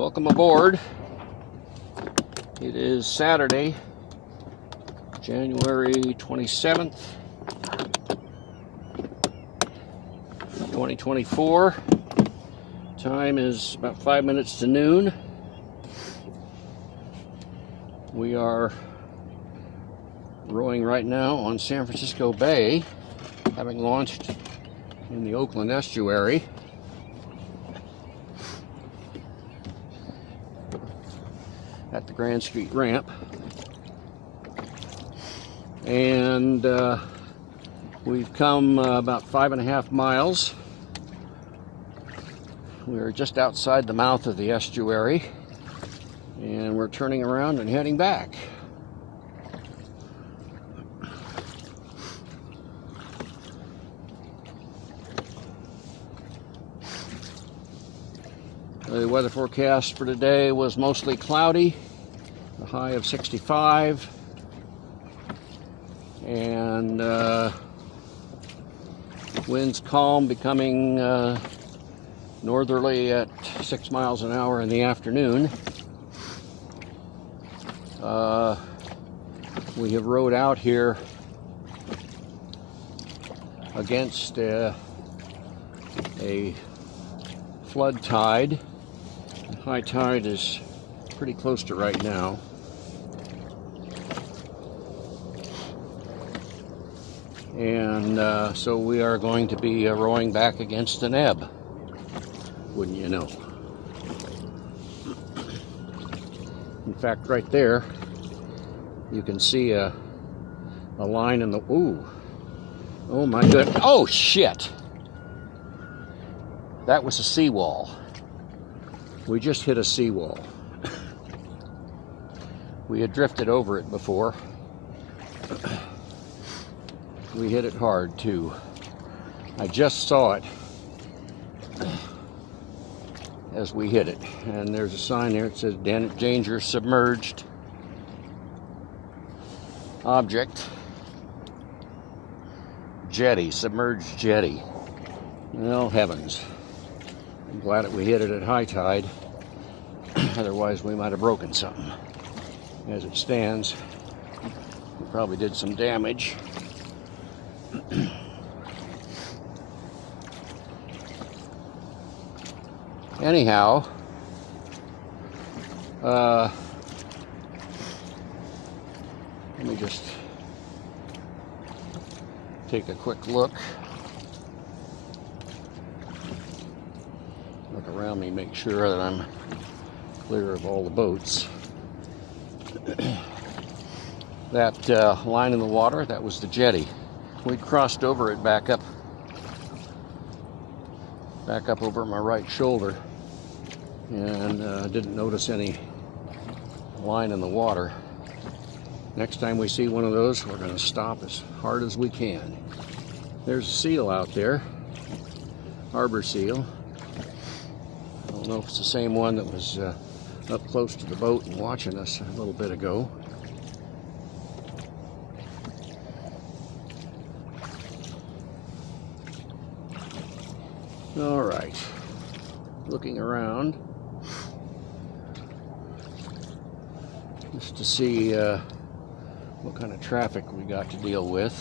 Welcome aboard. It is Saturday, January 27th, 2024. Time is about 5 minutes to noon. We are rowing right now on San Francisco Bay, having launched in the Oakland Estuary. At the Grand Street ramp, and we've come about 5.5 miles. We're just outside the mouth of the estuary, and we're turning around and heading back. The weather forecast for today was mostly cloudy, a high of 65, and winds calm, becoming northerly at 6 miles an hour in the afternoon. We have rowed out here against a flood tide. High tide is pretty close to right now. And so we are going to be rowing back against an ebb, wouldn't you know. In fact, right there, you can see a line in the, oh my goodness, oh shit! That was a seawall. We just hit a seawall. We had drifted over it before. We hit it hard too. I just saw it as we hit it, and there's a sign there that says danger submerged object, jetty, submerged jetty. Well, heavens. I'm glad that we hit it at high tide. Otherwise, we might have broken something. As it stands, we probably did some damage. Anyhow, let me just take a quick look. Look around me, make sure that I'm clear of all the boats. That line in the water, that was the jetty. We crossed over it back up over my right shoulder, and didn't notice any line in the water. Next time we see one of those, we're going to stop as hard as we can. There's a seal out there, harbor seal. I don't know if it's the same one that was up close to the boat and watching us a little bit ago. All right, looking around just to see what kind of traffic we got to deal with.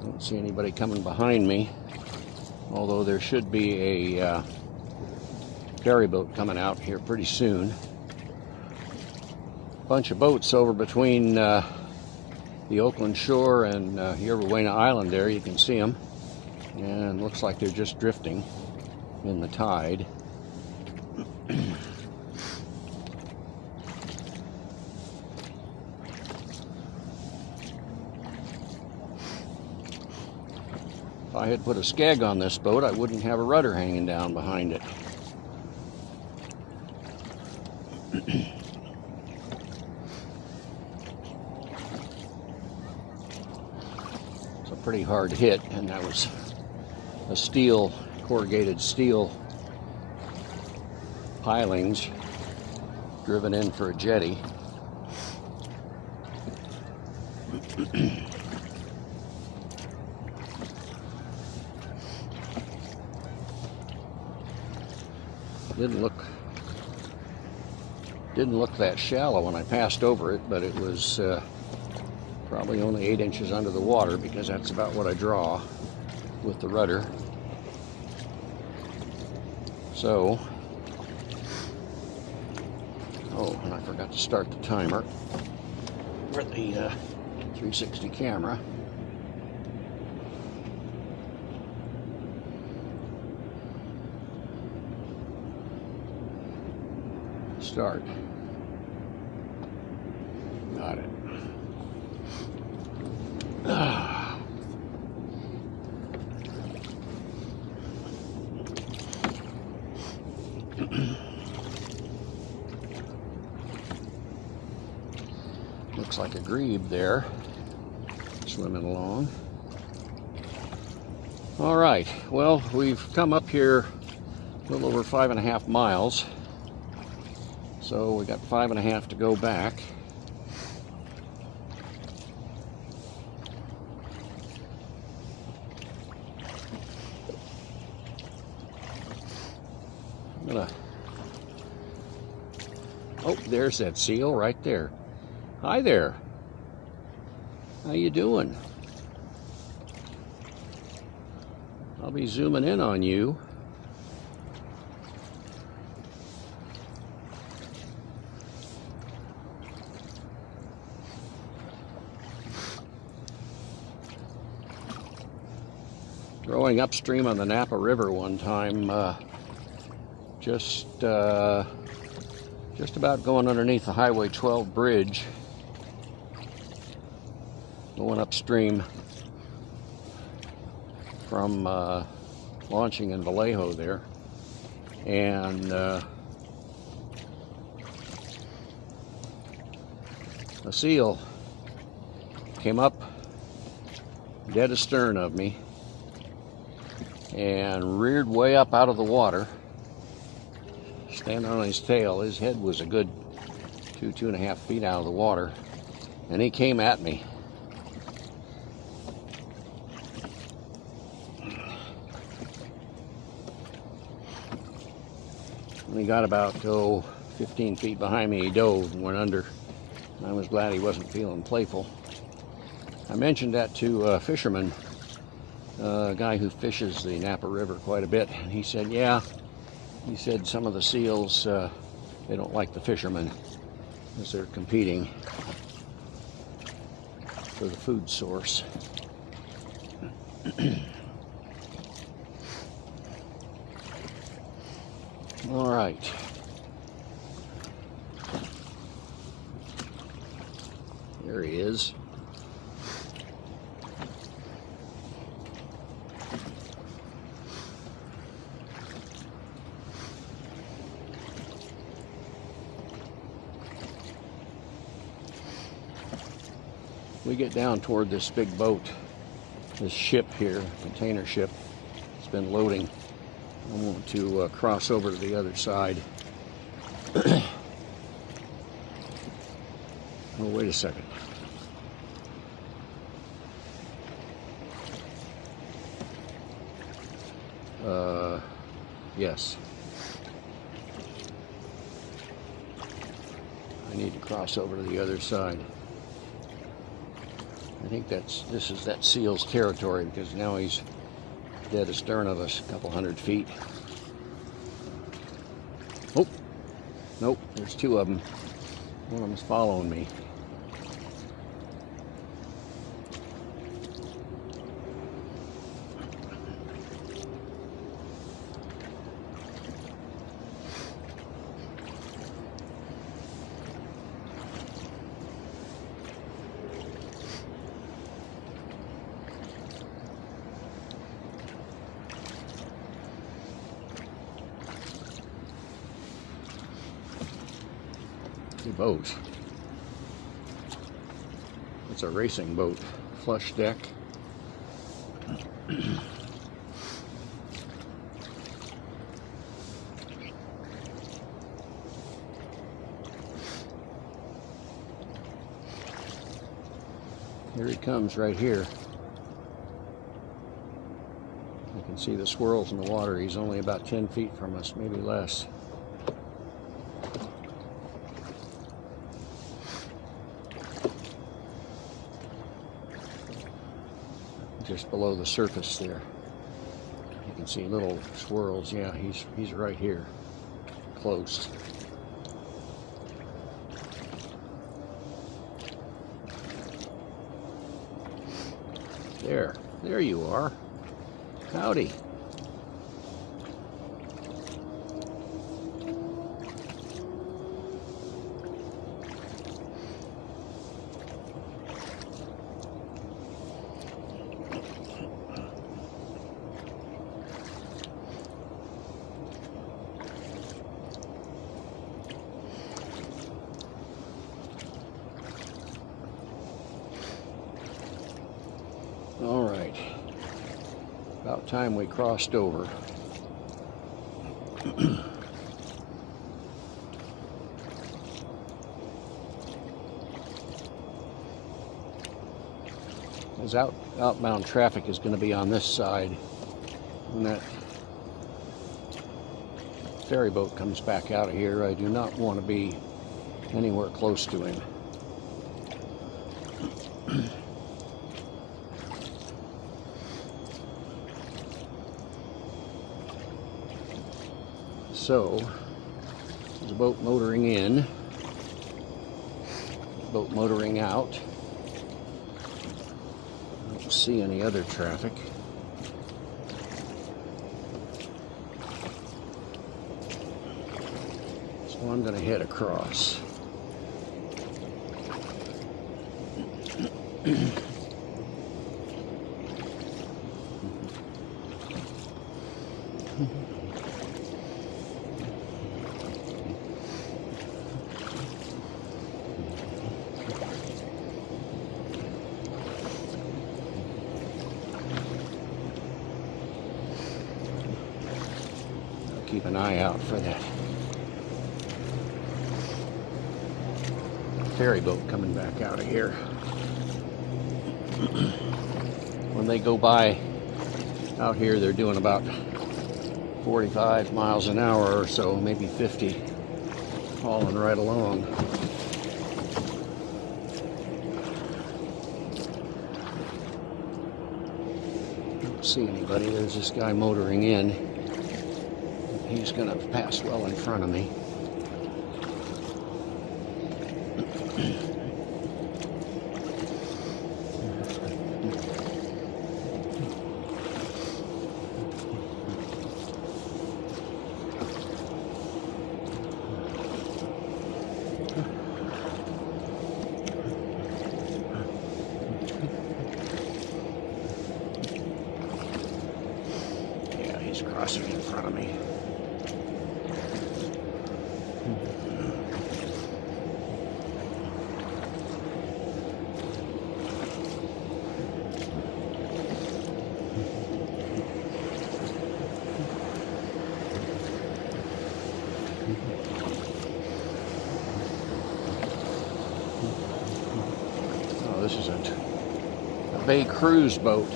Don't see anybody coming behind me, although there should be a ferry boat coming out here pretty soon. Bunch of boats over between the Oakland shore and Yerba Island there. You can see them, and looks like they're just drifting in the tide. If I had put a skeg on this boat, I wouldn't have a rudder hanging down behind it. It's a pretty hard hit, and that was a steel, corrugated steel pilings driven in for a jetty. Didn't look that shallow when I passed over it, but it was probably only 8 inches under the water, because that's about what I draw with the rudder. So, oh, and I forgot to start the timer for the 360 camera. Start. Got it. Looks like a grebe there, swimming along. All right, well, we've come up here a little over 5.5 miles. So we got 5.5 to go back. Oh, there's that seal right there. Hi there. How you doing? I'll be zooming in on you. Rowing upstream on the Napa River one time, just about going underneath the Highway 12 bridge, going upstream from launching in Vallejo there, and a seal came up dead astern of me and reared way up out of the water, standing on his tail. His head was a good 2.5 feet out of the water, and he came at me. When he got about 15 feet behind me, he dove and went under. I was glad he wasn't feeling playful. I mentioned that to a fisherman, a guy who fishes the Napa River quite a bit, and he said, yeah, he said some of the seals, they don't like the fishermen because they're competing for the food source. All right. There he is. We get down toward this big boat, this ship here, container ship. It's been loading. I want to cross over to the other side. Oh, wait a second. Yes. I need to cross over to the other side. I think this is that seal's territory, because now he's dead astern of us, a couple hundred feet. Oh, nope, there's two of them. One of them's following me. Two boats. It's a racing boat, flush deck. Here he comes right here. You can see the swirls in the water. He's only about 10 feet from us, maybe less. just below the surface there. You can see little swirls. Yeah, he's right here, close. There you are. Howdy. All right, about time we crossed over. As outbound traffic is going to be on this side when that ferry boat comes back out of here. I do not want to be anywhere close to him. So, there's a boat motoring in, boat motoring out. I don't see any other traffic. So I'm going to head across. Keep an eye out for that ferry boat coming back out of here. When they go by out here, they're doing about 45 miles an hour or so, maybe 50, hauling right along. Don't see anybody. There's this guy motoring in. He's going to pass well in front of me. Yeah, he's crossing in front of me. Oh, this is a bay cruise boat.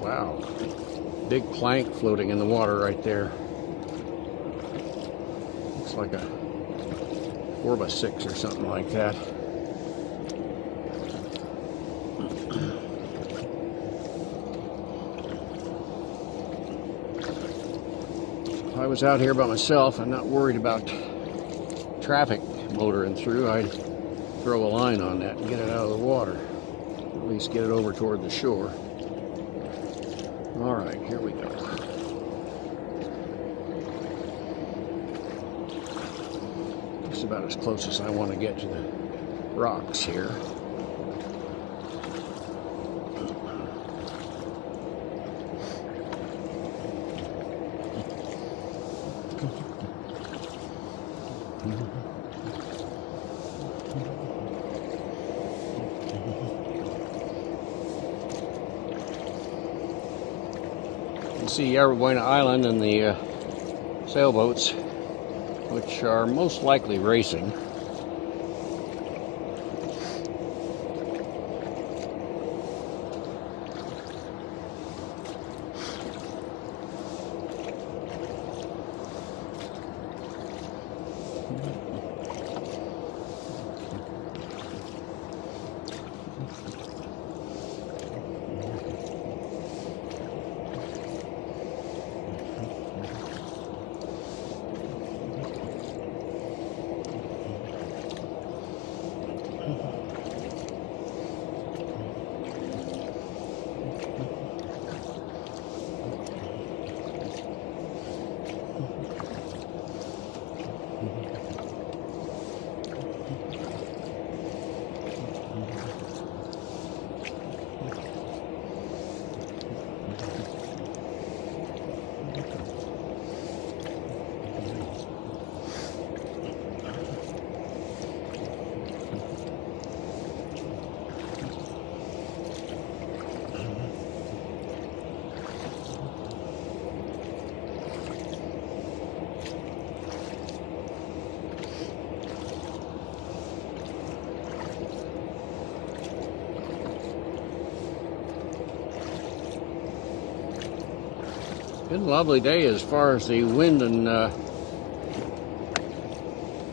Wow, big plank floating in the water right there. Looks like a 4x6 or something like that. If I was out here by myself, I'm not worried about traffic motoring through. I'd throw a line on that and get it out of the water. At least get it over toward the shore. All right, here we go. Just about as close as I want to get to the rocks here. see Yerba Buena Island and the sailboats, which are most likely racing. Been a lovely day as far as the wind and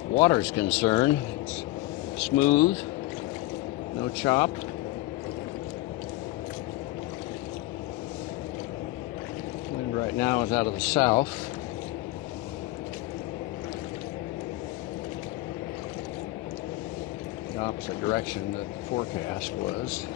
water is concerned. It's smooth, no chop. Wind right now is out of the south. The opposite direction that the forecast was.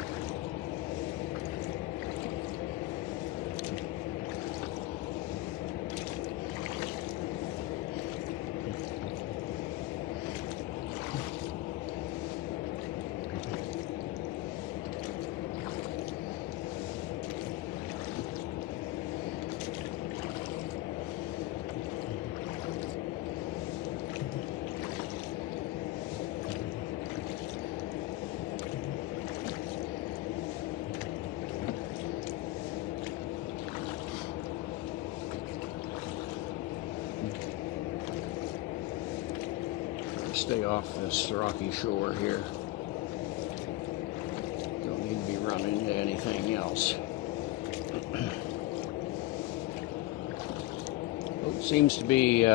Stay off this rocky shore here. Don't need to be running into anything else. Boat seems to be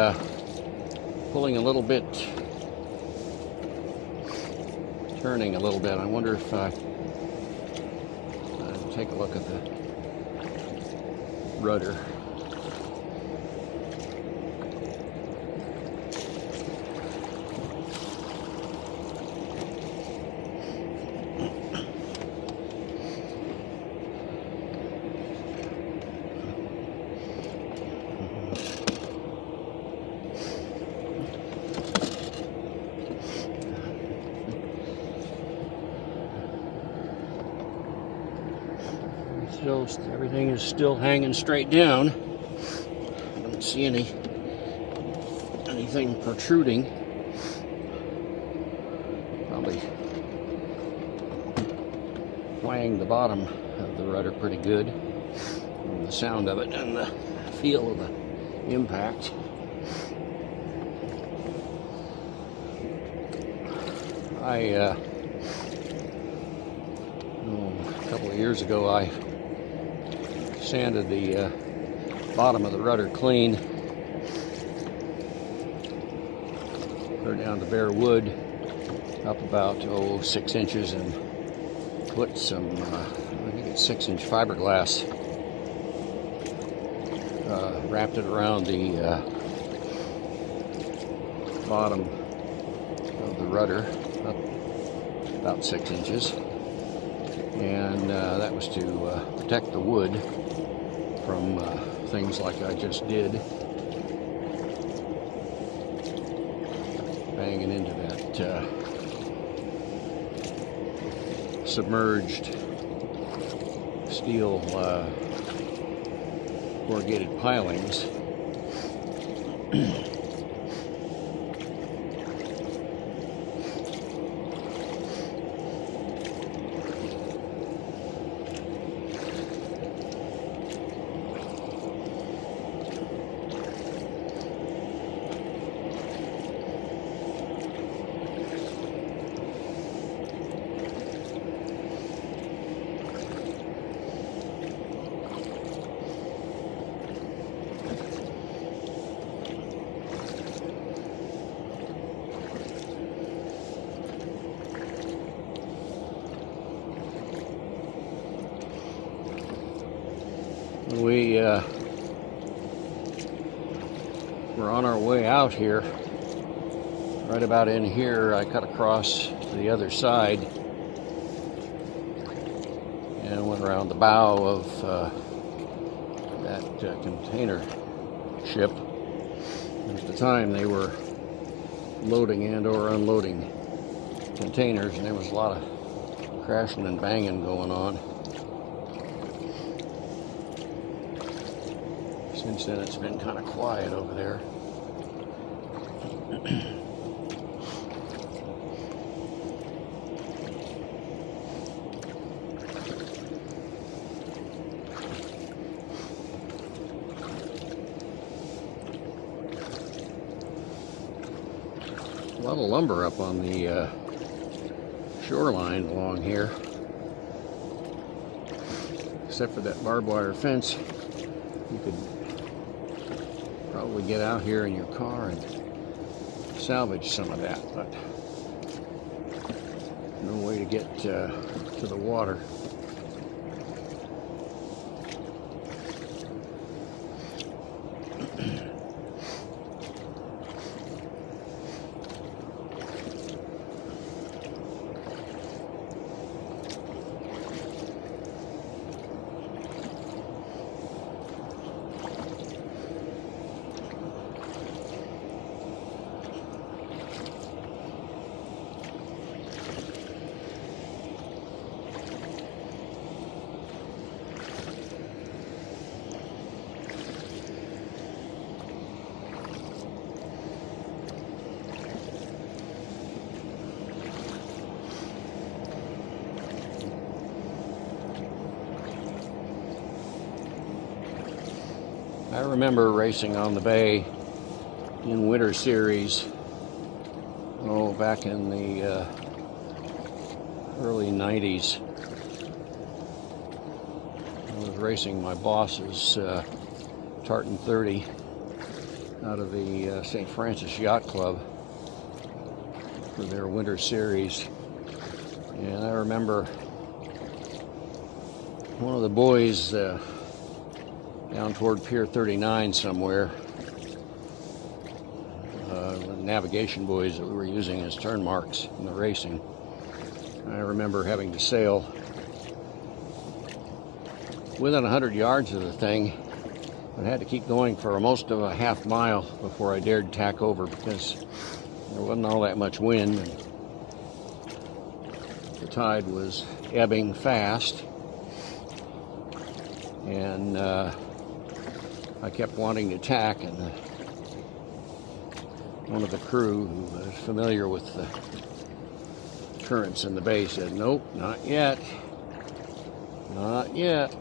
pulling a little bit, turning a little bit. I wonder if I'll take a look at the rudder. Everything is still hanging straight down. I don't see anything protruding. Probably twanged the bottom of the rudder pretty good. And the sound of it and the feel of the impact. A couple of years ago, I sanded the bottom of the rudder clean, put it down to bare wood, up about 6 inches, and put some I think it's 6-inch fiberglass, wrapped it around the bottom of the rudder, up about 6 inches, and that was to protect the wood from things like I just did, banging into that submerged steel corrugated pilings. we're on our way out here. Right about in here, I cut across to the other side and went around the bow of that container ship. At the time, they were loading and or unloading containers, and there was a lot of crashing and banging going on. Since then, it's been kind of quiet over there. A lot of lumber up on the shoreline along here, except for that barbed wire fence. You could probably get out here in your car and salvage some of that, but no way to get to the water. I remember racing on the bay in winter series, back in the early 90s. I was racing my boss's Tartan 30 out of the St. Francis Yacht Club for their winter series. And I remember one of the boys down toward Pier 39 somewhere, the navigation buoys that we were using as turn marks in the racing. I remember having to sail within 100 yards of the thing, but I had to keep going for most of a half mile before I dared tack over because there wasn't all that much wind and the tide was ebbing fast. And I kept wanting to tack, and one of the crew who was familiar with the currents in the bay said, "Nope, not yet. Not yet."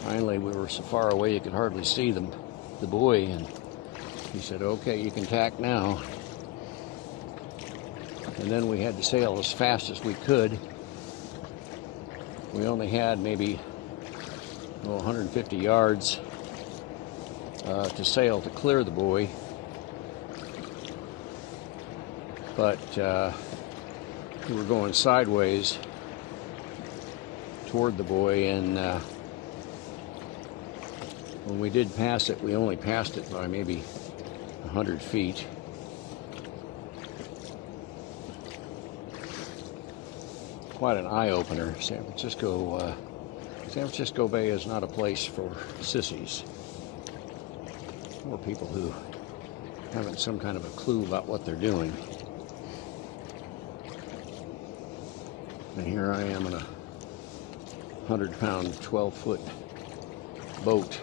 Finally, we were so far away you could hardly see the buoy, and he said, "Okay, you can tack now." And then we had to sail as fast as we could. We only had maybe 150 yards to sail to clear the buoy, but we were going sideways toward the buoy, and when we did pass it, we only passed it by maybe 100 feet. Quite an eye-opener. San Francisco Bay is not a place for sissies or people who haven't some kind of a clue about what they're doing. And here I am in a 100-pound, 12-foot boat.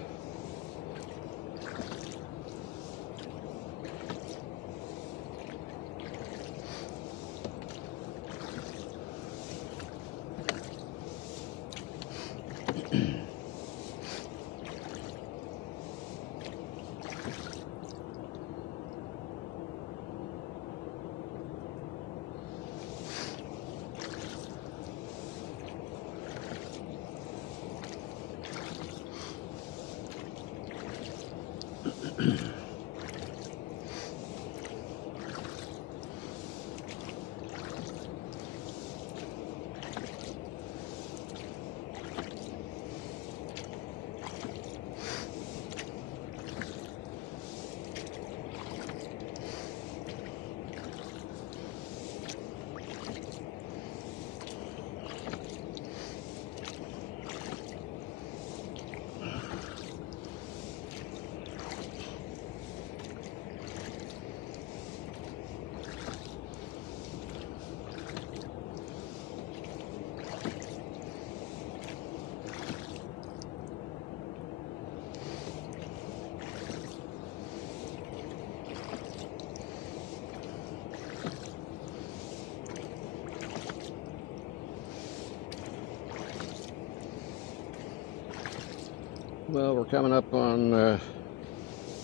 Well, we're coming up on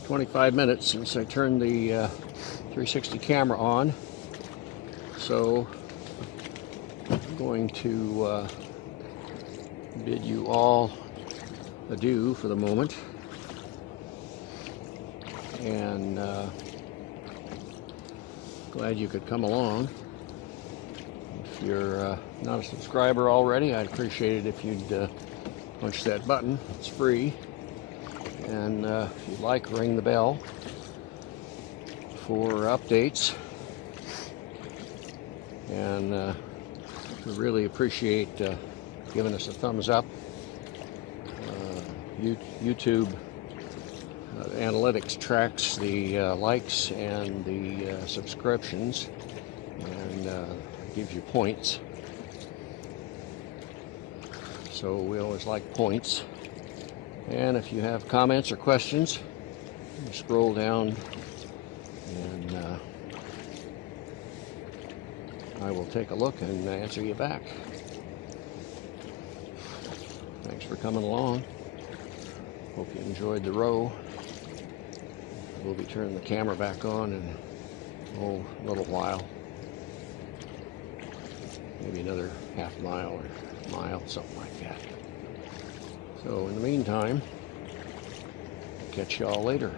25 minutes since I turned the 360 camera on, so I'm going to bid you all adieu for the moment, and glad you could come along. If you're not a subscriber already, I'd appreciate it if you'd punch that button. It's free. And if you'd like, ring the bell for updates. And we really appreciate giving us a thumbs up. YouTube analytics tracks the likes and the subscriptions, and gives you points. So we always like points. And if you have comments or questions, you scroll down and I will take a look and answer you back. Thanks for coming along. Hope you enjoyed the row. We'll be turning the camera back on in a little while. Maybe another half mile or mile, something like that. So in the meantime, catch y'all later.